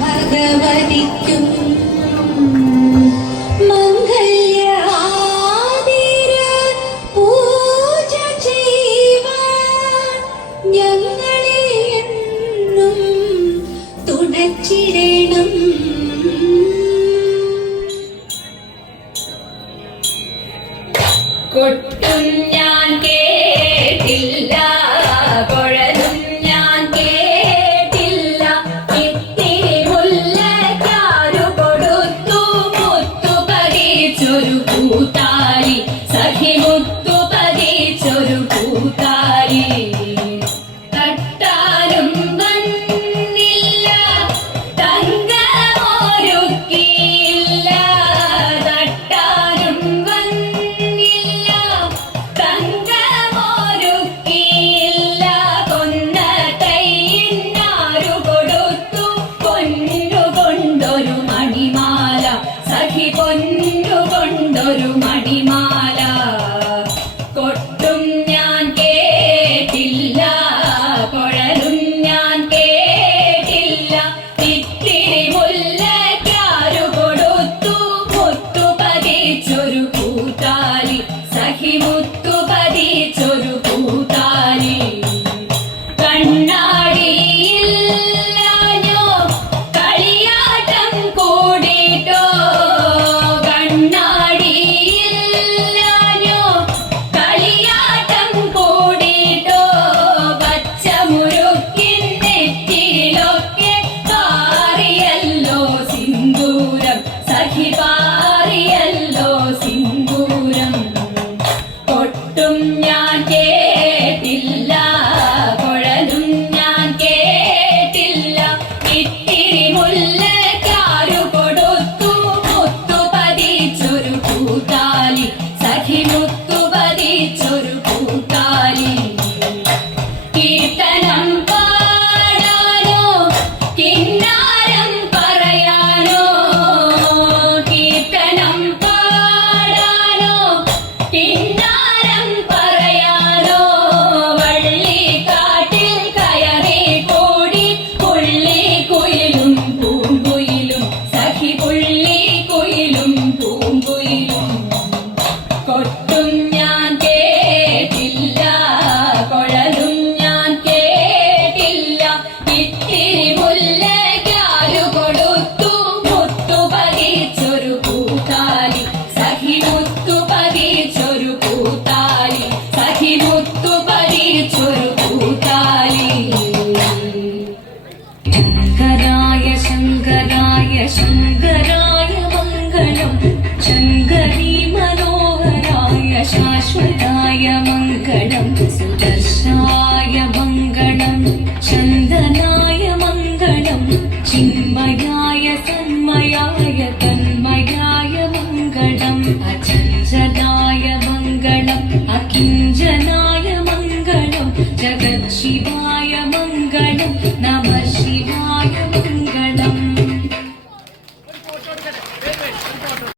ഭഗവതിക്കും കൊട്ടും ഞാൻ കേട്ടില്ല, കുഴലും ഞാൻ കേട്ടില്ല, ഇത്തിരി മുല്ലയ്ക്കാരു കൊടുത്തു മുത്തു പതിച്ചൊരു പൂത്താലി, സഖി മുത്തു പതിച്ചൊരു പൂത്താലി. തട്ടാനും വന്നില്ല, തങ്കമൊരുക്കിയില്ല, തട്ടാനും വന്നില്ല, തങ്കമൊരുക്കിയില്ല, കൊന്നത്തൈയിനാരു കൊടുത്തു പൊന്നുകൊണ്ടൊരു മണിമാല, സഖി പൊന്നുകൊണ്ടൊരു മണിമാല. കൊട്ടും ഞാൻ കേട്ടില്ല, കുഴലും ഞാൻ കേട്ടില്ല, ഇത്തിരി മുല്ലയ്ക്കാരു കൊടുത്തു മുത്തു പതിച്ചൊരു പൂത്താലി, സഖി മുത്തു പതിച്ചൊരു പൂത്താലി. കണ്ണാടിയില്ലാഞ്ഞോ കളിയാട്ടം കൂടിട്ടോ, കണ്ണാടിയില്ലാഞ്ഞോ കളിയാട്ടം കൂടിട്ടോ, പച്ചമുറുക്കിൻ നെറ്റിയിലൊക്കെ പാറിയല്ലോ സിന്ദൂരം, സഖി പാറിയല്ലോ സിന്ദൂരം. കൊട്ടും ഞാൻ കേട്ടില്ല, കുഴലും ഞാൻ കേട്ടില്ല, ഇത്തിരി മുല്ലയ്ക്കാരു കൊടുത്തു മുത്തു പതിച്ചൊരു പൂത്താലി, സഖി മുത്തു പതിച്ചൊരു പൂത്താലി. കീർത്തനം പാടാനോ കിന്നാരം പറയാനോ, കീർത്തനം പാടാനോ കിന്നാരം പറയാനോ, വള്ളിക്കാട്ടിൽ കയറി കൂടി പുള്ളിക്കുയിലും പൂങ്കുയിലും, സഖി പുള്ളിക്കുയിലും പൂങ്കുയിലും. കൊട്ടും ഞാൻ കേട്ടില്ല, കുഴലും ഞാൻ കേട്ടില്ല, ഇത്തിരി മുല്ലയ്ക്കാരു കൊടുത്തു മുത്തു പതിച്ചൊരു പൂത്താലി, സഖി മുത്തു പതിച്ചൊരു പൂത്താലി, സഖി മുത്തു പതിച്ചൊരു പൂത്താലി. ശങ്കരായ ശങ്കരായ ശങ്കരായ മംഗളം, ശങ്കരീ മനോഹരായ ശാശ്വതായ മംഗളം, സുദർശായ മംഗളം, ചന്ദനായ മംഗളം, ചിന്മയായ തന്മയായ തന്മയായ മംഗളം, അചഞ്ചലായ മംഗളം, അകിഞ്ചന